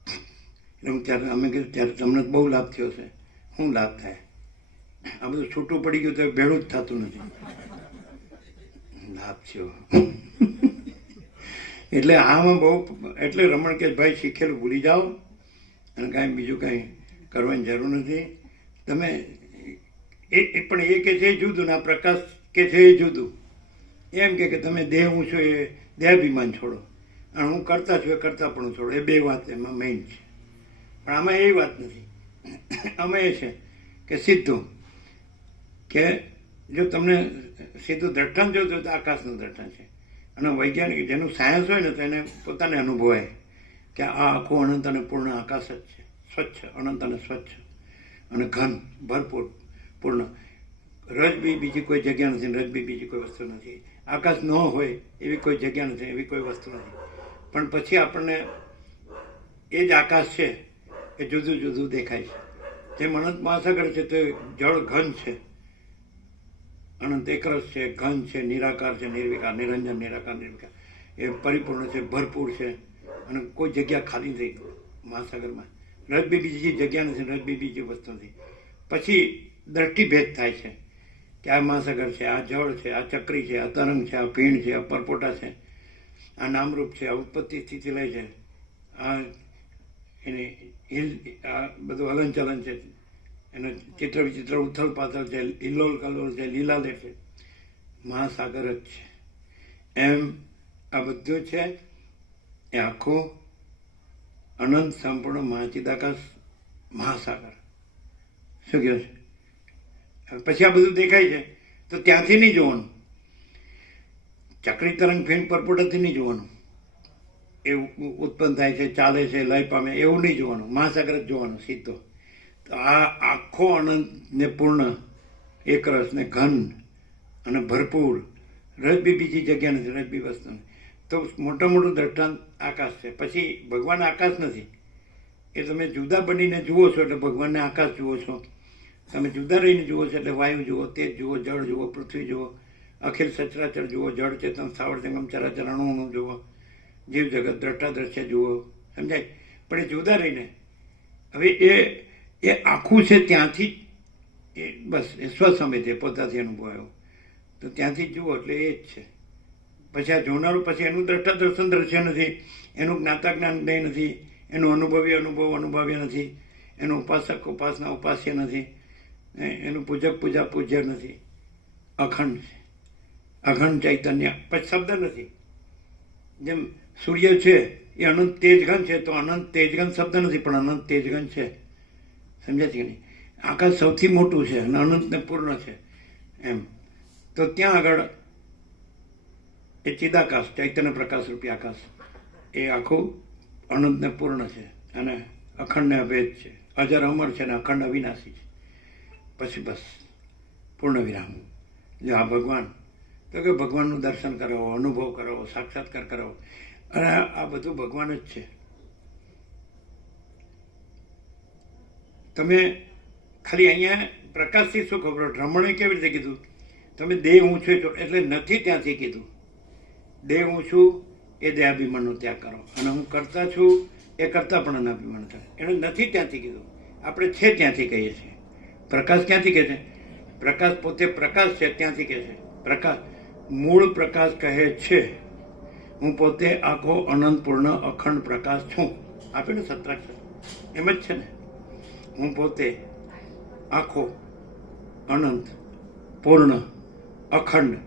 એટલે હું ત્યારે અમે કીધું ત્યારે તમને બહુ લાભ થયો છે. શું લાભ થાય? આ બધું છૂટું પડી ગયું તો ભેળું જ થતું નથી. લાભ થયો. એટલે આમાં બહુ, એટલે રમણ કે ભાઈ શીખેલું ભૂલી જાઓ અને કાંઈ બીજું કાંઈ કરવાની જરૂર નથી. તમે એ પણ એ કે છે એ જુદું ને આ પ્રકાશ કે છે એ જુદું. એમ કે તમે દેહ હું છું એ દેહાભિમાન છોડો અને હું કરતા છું એ કરતા પણ છોડો. એ બે વાત એમાં મેઇન છે. પણ આમાં એ વાત નથી. આમાં એ છે કે સીધું કે જો તમને સીધું દ્રષ્ટાંત જોતું હોય તો આકાશનું દ્રષ્ટાંત છે. અને વૈજ્ઞાનિક જેનું સાયન્સ હોય ને તો એને પોતાને અનુભવાય કે આ આખું અનંત અને પૂર્ણ આકાશ જ છે. સ્વચ્છ, અનંત અને સ્વચ્છ અને ઘન, ભરપૂર, પૂર્ણ. રજ બી બીજી કોઈ જગ્યા નથી, રજ બી બીજી કોઈ વસ્તુ નથી. આકાશ ન હોય એવી કોઈ જગ્યા નથી, એવી કોઈ વસ્તુ નથી. પણ પછી આપણને એ જ આકાશ છે એ જુદું જુદું દેખાય છે. જેમ અનંત મહાસાગર છે તો જળ ઘન છે, અનંત એકરસ છે, ઘન છે, નિરાકાર છે, નિર્વિકાર, નિરંજન, નિરાકાર, નિર્વિકાર. એ પરિપૂર્ણ છે, ભરપૂર છે અને કોઈ જગ્યા ખાલી નથી મહાસાગરમાં. રજ બી બીજી જગ્યા નથી, રજ બી બીજી વસ્તુ નથી. પછી દ્રષ્ટિભેદ થાય છે કે આ મહાસાગર છે, આ જળ છે, આ ચક્રી છે, આ તરંગ છે, આ ભીણ છે, આ પરપોટા છે, આ નામરૂપ છે, આ ઉત્પત્તિ સ્થિતિ લય છે, આ એની આ બધું હલનચલન છે, એનું ચિત્ર વિચિત્ર ઉથલ પાથલ છે, હિલ્લોલ કલ્લોલ છે, લીલાલેર છે. મહાસાગર જ છે. એમ આ બધું છે એ આખું અનંત સંપૂર્ણ મહાચિદાકાશ મહાસાગર. શું કહે છે? પછી આ બધું દેખાય છે તો ત્યાંથી નહીં જોવાનું. ચક્રી તરંગ ફેન પરપોટાથી નહીં જોવાનું. એ ઉત્પન્ન થાય છે, ચાલે છે, લય પામે એવું નહીં જોવાનું. મહાસાગર જ જોવાનું સીધો. તો આ આખો અનંત ને પૂર્ણ, એકરસ ને ઘન અને ભરપૂર. રજ બી બીજી જગ્યા નથી, રજ બી વસ્તુ નથી. તો મોટા મોટું દ્રષ્ટાંત આકાશ છે. પછી ભગવાન આકાશ નથી. એ તમે જુદા બનીને જુઓ છો એટલે ભગવાનને આકાશ જુઓ છો. તમે જુદા રહીને જુઓ છો એટલે વાયુ જુઓ, તેજ જુઓ, જળ જુઓ, પૃથ્વી જુઓ, અખિલ સચરાચર જુઓ, જળ ચેતન સ્થાવર જંગમ ચરાચર અણુઓનું જુઓ, જીવ જગત દ્રષ્ટા દ્રશ્ય જુઓ. સમજાય? પણ એ જુદા રહીને હવે એ આખું છે ત્યાંથી એ બસ એ સ્વસમય છે, પોતાથી અનુભવાયો તો ત્યાંથી જુઓ એટલે એ જ છે. પછી આ જોનારું પછી એનું દ્રષ્ટા દર્શન દ્રશ્ય નથી, એનું જ્ઞાતા જ્ઞાન જ્ઞેય નથી, એનું અનુભવી અનુભવ અનુભવ્ય નથી, એનું ઉપાસક ઉપાસના ઉપાસ્ય નથી. એનું પૂજક પૂજા પૂજ્ય નથી, અખંડ છે. અખંડ ચૈતન્ય પછી શબ્દ નથી. જેમ સૂર્ય છે એ અનંત તેજઘન છે, તો અનંત તેજઘન શબ્દ નથી, પણ અનંત તેજઘન છે. સમજ્યા છે કે નહીં? આકાશ સૌથી મોટું છે અને અનંતને પૂર્ણ છે એમ. તો ત્યાં આગળ એ ચિદાકાશ, ચૈતન્ય પ્રકાશ રૂપી આકાશ, એ આખું અનંતને પૂર્ણ છે અને અખંડને અભેદ છે, અજર અમર છે અને અખંડ અવિનાશી છે. પછી બસ પૂર્ણ વિરામ. જો આ ભગવાન, તો કે ભગવાનનું દર્શન કરાવો, અનુભવ કરાવો, સાક્ષાત્કાર કરાવો. અને આ બધું ભગવાન જ છે. તમે ખાલી અહીંયા પ્રકાશથી શું ખબર? રમણે કેવી રીતે કીધું? તમે દેહ હું છું એટલે નથી ત્યાંથી કીધું. દેહ હું છું એ દેહાભિમાનનો ત્યાગ કરો, અને હું કરતા છું એ કરતા પણ અનાભિમાન થાય. એણે નથી ત્યાંથી કીધું, આપણે છે ત્યાંથી કહીએ છીએ. પ્રકાશ ક્યાંથી કહે છે? પ્રકાશ પોતે પ્રકાશ છે ત્યાંથી કહે છે. પ્રકાશ મૂળ પ્રકાશ કહે છે હું પોતે આખો અનંત પૂર્ણ અખંડ પ્રકાશ છું. આપે ને સત્રાક્ષર એમ જ છે ને. હું પોતે આખો અનંત પૂર્ણ અખંડ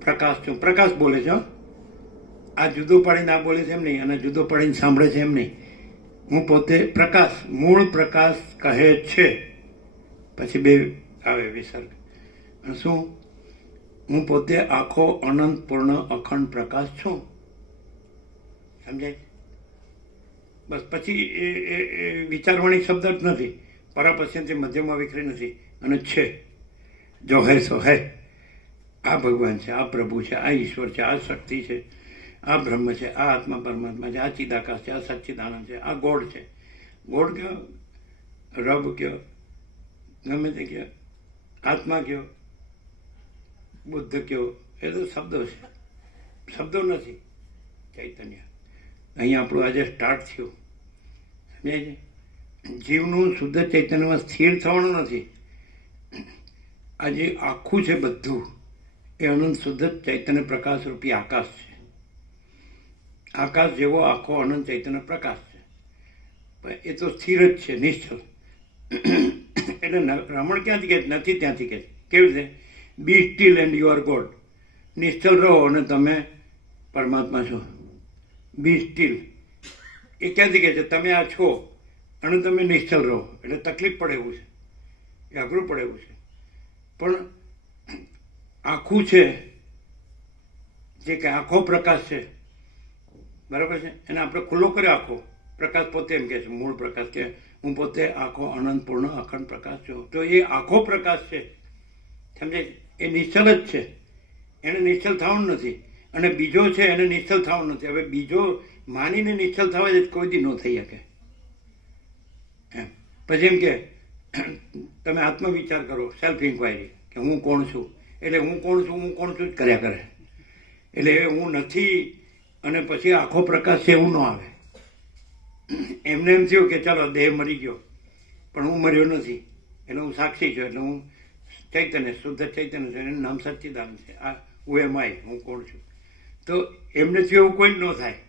પ્રકાશ છું. પ્રકાશ બોલે છે. આ જુદો પાડીને આ બોલે છે એમ નહીં, અને જુદો પાડીને સાંભળે છે એમ નહીં. હું પોતે પ્રકાશ, મૂળ પ્રકાશ કહે છે. પછી બે આવે વિસર્ગ. અને શું? હું પોતે આખો અનંત પૂર્ણ અખંડ પ્રકાશ છું. સમજાય? બસ પછી એ વિચારવાણી શબ્દ જ નથી. પરાપશ્યંથી મધ્યમાં વિખરી નથી, અને છે. જો હૈ સો હૈ. આ ભગવાન છે, આ પ્રભુ છે, આ ઈશ્વર છે, આ શક્તિ છે, આ બ્રહ્મ છે, આ આત્મા પરમાત્મા છે, આ ચિદાકાશ છે, આ સચ્ચિદાનંદ છે, આ ગોડ છે. ગોડ કયો, રબ કયો, ગમે તે કયો, આત્મા કયો, બુદ્ધ કયો, એ તો શબ્દો છે. શબ્દો નથી ચૈતન્ય. અહીંયા આપણું આજે સ્ટાર્ટ થયું. સમજાય છે? જીવનું શુદ્ધ ચૈતન્યમાં સ્થિર થવાનું નથી. આજે આખું છે બધું એ અનંત શુદ્ધ ચૈતન્ય પ્રકાશ રૂપી આકાશ છે. આકાશ જેવો આખો અનંત ચૈતન્ય પ્રકાશ છે, પણ એ તો સ્થિર જ છે, નિશ્ચલ. એટલે રમણ ક્યાંથી કહે? નથી ત્યાંથી કહે. કેવી રીતે? Be still and you are God. નિશ્ચલ રહો અને તમે પરમાત્મા છો. બી સ્ટીલ એ ક્યાંથી કહે છે? તમે આ છો અને તમે નિશ્ચલ રહો. એટલે તકલીફ પડે એવું છે, એ અઘરું પડે એવું છે. પણ આખું છે જે કે આખો પ્રકાશ છે, બરાબર છે, એને આપણે ખુલ્લો કર્યો. આખો પ્રકાશ પોતે એમ કહે છે, મૂળ પ્રકાશ કે હું પોતે આખો અનંત પૂર્ણ અખંડ પ્રકાશ છું. તો એ આખો પ્રકાશ છે. સમજે? એ નિશ્ચલ જ છે. એને નિશ્ચલ થવાનું નથી. અને બીજો છે એને નિશ્ચલ થવાનું નથી. હવે બીજો માનીને નિશ્ચલ થવા જ કોઈ દી ન થઈ શકે એમ. પછી એમ કે તમે આત્મવિચાર કરો, સેલ્ફ ઇન્ક્વાયરી, કે હું કોણ છું. એટલે હું કોણ છું, હું કોણ છું જ કર્યા કરે. એટલે હું નથી અને પછી આખો પ્રકાશ છે એવું ન આવે. એમને એમ થયું કે ચાલો દેહ મરી ગયો, પણ હું મર્યો નથી. એટલે હું સાક્ષી છું. એટલે હું ચૈતન્ય, શુદ્ધ ચૈતન્ય છે. એનું નામ સચ્ચિદાનંદ છે. આ હું એમ આઈ, હું કોણ છું. તો એમને થયું એવું કોઈ જ ન થાય.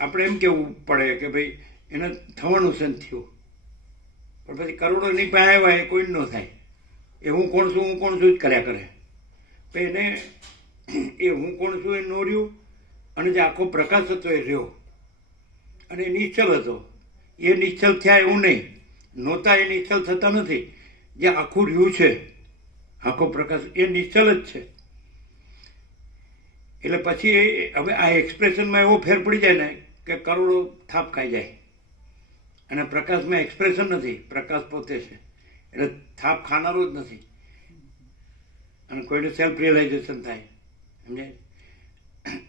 આપણે એમ કેવું પડે કે ભાઈ એને થવાનું છે ને થયું, પણ પછી કરોડો નહીં પાસે આવ્યા એ કોઈ જ ન થાય. એ હું કોણ છું, હું કોણ છું જ કર્યા કરે. તો એને એ હું કોણ છું એ ન રહ્યું, અને જે આખો પ્રકાશ હતો એ રહ્યો, અને એ નિશ્ચલ હતો. એ નિશ્ચલ થયા એવું નહીં, નહોતા એ નિશ્ચલ થતા નથી. જે આખું રહ્યું છે, આખો પ્રકાશ એ નિશ્ચલ જ છે. એટલે પછી હવે આ એક્સપ્રેશનમાં એવો ફેર પડી જાય ને કે કરોડો થાપ ખાઈ જાય. અને પ્રકાશમાં એક્સપ્રેશન નથી, પ્રકાશ પોતે છે. એટલે થાપ ખાનારો જ નથી. અને કોઈને સેલ્ફ રિયલાઇઝેશન થાય. સમજાય?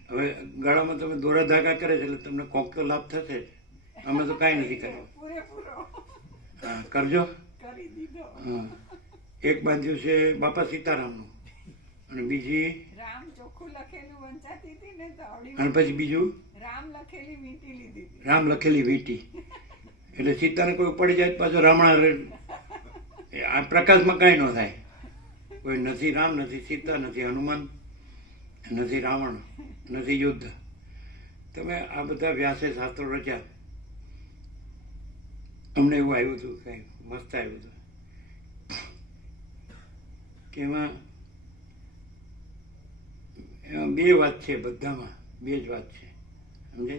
હવે ગળામાં તમે દોરા ધાગા કરે છે એટલે તમને કોક તો લાભ થશે જ. અમે તો કાંઈ નથી કર્યું. પૂરેપૂરો હા, કરજો. કરી દીધો. હા, એક બાજુ છે બાપા સીતારામનું, અને બીજી રામ ચોખ્ખું લખેલું વંચાતી હતી ને તો આવડી અને પછી બીજું રામ લખેલી વીંટી લીધી હતી. રામ લખેલી વીંટી. એટલે સીતાને કોઈ પડી જાય પાછો રામણા આ પ્રકાશમાં કાંઈ ન થાય. કોઈ નથી રામ, નથી સીતા, નથી હનુમાન, નથી રાવણ, નથી યુદ્ધ. તમે આ બધા વ્યાસે શાસ્ત્રો રચ્યા. અમને એવું આવ્યું હતું, કંઈ મસ્ત આવ્યું હતું. કે એમાં બે વાત છે, બધામાં બે જ વાત છે, સમજે?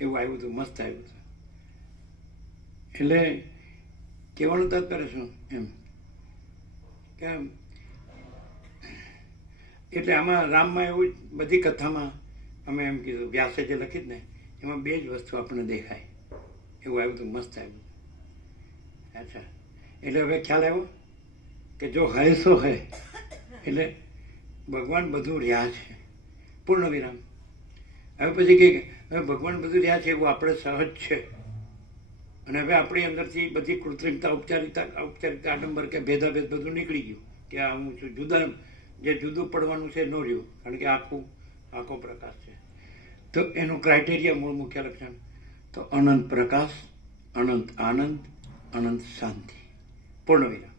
એવું આવ્યું હતું, મસ્ત આવ્યું હતું. એટલે કહેવાનું તાત્પર્ય શું એમ કે એટલે આમાં રામમાં એવું બધી કથામાં અમે એમ કીધું, વ્યાસે જે લખી જ ને એમાં બે જ વસ્તુ આપણને દેખાય, એવું આવ્યું હતું, મસ્ત આવ્યું. અચ્છા, એટલે હવે ખ્યાલ આવ્યો કે જો હૈ સો હૈ, એટલે ભગવાન બધું રહ્યા છે, પૂર્ણ વિરામ. હવે પછી કે હવે ભગવાન બધું રહ્યા છે એવું આપણે સહજ છે, અને હવે આપણી અંદરથી બધી કૃત્રિમતા, ઔપચારિકતા, આડંબર કે ભેદાભેદ બધું નીકળી ગયું કે આ હું છું, જુદા જે જુદું પડવાનું છે ન રહ્યું, કારણ કે આખો પ્રકાશ છે. તો એનું ક્રાઇટેરિયા, મૂળ મુખ્ય લક્ષણ તો અનંત પ્રકાશ, અનંત આનંદ, અનંત શાંતિ, પૂર્ણ વિરામ.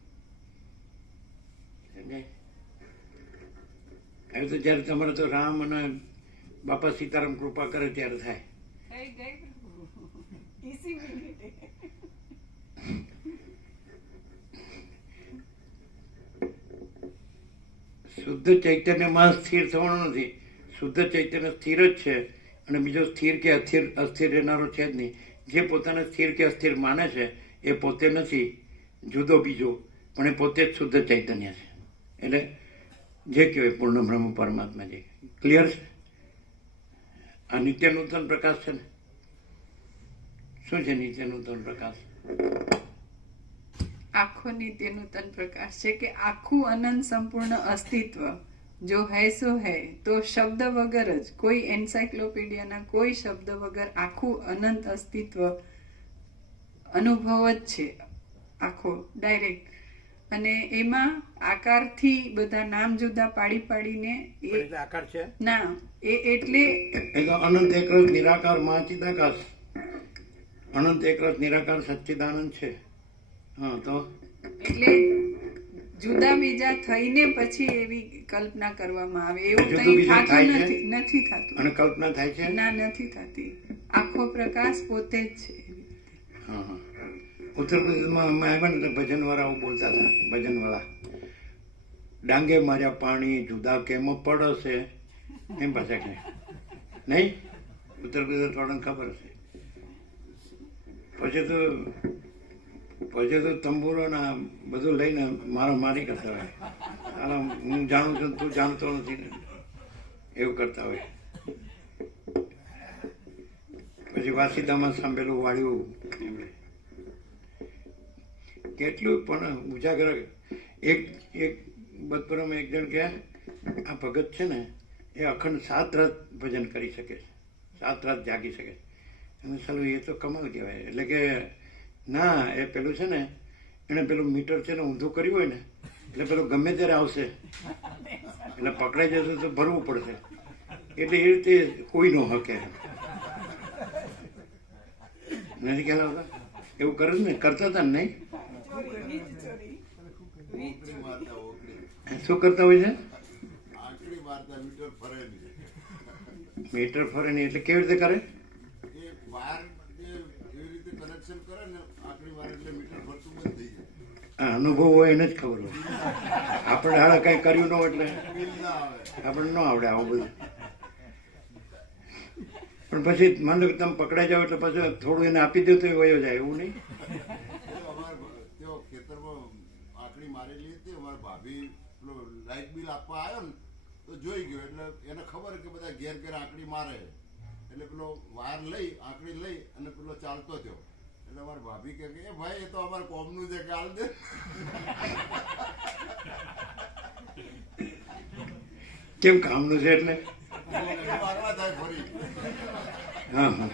હવે તો જ્યારે તમારે તો રામ અને બાપા સીતારામ કૃપા કરે ત્યારે થાય. થઈ ગઈ પ્રભુ. ઇસી મિનિટે. શુદ્ધ ચૈતન્યમાં સ્થિર થવાનું નથી. શુદ્ધ ચૈતન્ય સ્થિર જ છે, અને બીજો સ્થિર કે અસ્થિર રહેનારો છે જ નહીં. જે પોતાને સ્થિર કે અસ્થિર માને છે એ પોતે નથી, જુદો બીજો, પણ એ પોતે જ શુદ્ધ ચૈતન્ય છે. એટલે જે કહેવાય પૂર્ણ બ્રહ્મ પરમાત્મા, જે ક્લિયર છે. આ નિત્ય નૂતન પ્રકાશ છે ને. શું છે નિત્ય નૂતન પ્રકાશ? આખો નિત્ય નૂતન પ્રકાશ છે કે આખું અનંત સંપૂર્ણ અસ્તિત્વ જો હૈ સો હૈ, તો શબ્દ વગર જ, કોઈ એન્સાઇક્લોપીડિયાના કોઈ શબ્દ વગર આખું અનંત અસ્તિત્વ અનુભવ જ છે, આખો ડાયરેક્ટ. અને એમાં આકારથી બધા નામ જુદા પાડીને એટલે આકાર છે ના, એટલે એ તો અનંત એકરસ નિરાકાર મહાચિદાકાશ, અનંત એકરસ નિરાકાર સચ્ચિદાનંદ છે. હા, તો એટલે જુદા બીજા થઈને પછી એવી કલ્પના કરવામાં આવે, એવું જુદું કંઈ બીજું થતું થાય છે? નથી થતું. અને કલ્પના થાય છે? ના, નથી થતી. આખો પ્રકાશ પોતે જ છે. હા હા. ઉત્તર પ્રદેશમાં અમે આવ્યા ને તો ભજનવાળા આવું બોલતા હતા, ભજનવાળા, ડાંગે માર્યા પાણી જુદા કેમ પડશે, એમ પાછા કે નહીં. ઉત્તર પ્રદેશ વાળાને ખબર હશે. પછી તો તંબુરો ના બધું લઈને મારી કરતા હોય, હું જાણું છું તું જાણતો નથી ને, એવું કરતા હોય. પછી વાસીદામાં સાંભળેલું વાળ્યું એમણે કેટલું પણ ઉજાગર. એક બદપુરમાં એક જણ કે આ ભગત છે ને એ અખંડ 7 રાત ભજન કરી શકે છે, 7 રાત જાગી શકે છે. અને સાલું એ તો કમાલ કહેવાય. એટલે કે ના, એ પેલું છે ને એને પેલું મીટર છે ને ઊંધું કર્યું હોય ને એટલે પેલું ગમે ત્યારે આવશે, એટલે પકડાઈ જશે તો ભરવું પડશે. એટલે એ રીતે કોઈ ન હકે, નથી ખ્યાલ આવતા? એવું કરે ને, કરતા હતા ને? નહીં, શું કરતા હોય છે? મીટર ફરે નહીં એટલે કેવી રીતે કરે? અનુભવ હોય એને જ ખબર હોય. આપણે હાડે કઈ કર્યું ન હોય એટલે આપણને ન આવડે આવું બધું. પણ પછી માનો કે તમે પકડાઈ જાવ એટલે પછી થોડું એને આપી દો તો એ વયો જાય, એવું નહીં? આંકડી મારેલી હતી, અમારા ભાભી પેલો લાઇટ બિલ આપવા આવ્યો ને તો જોઈ ગયો, એટલે એને ખબર કે બધા ઘેર ઘેર આંકડી મારે, એટલે પેલો વાર લઈ આંકડી લઈ અને પેલો ચાલતો થયો. એટલે અમારી ભાભી કે એ ભાઈ એ તો અમારે કોમનું છે, કાલ દે. કેમ કામનું છે એટલે? મારવા થાય ફરી. હા હા.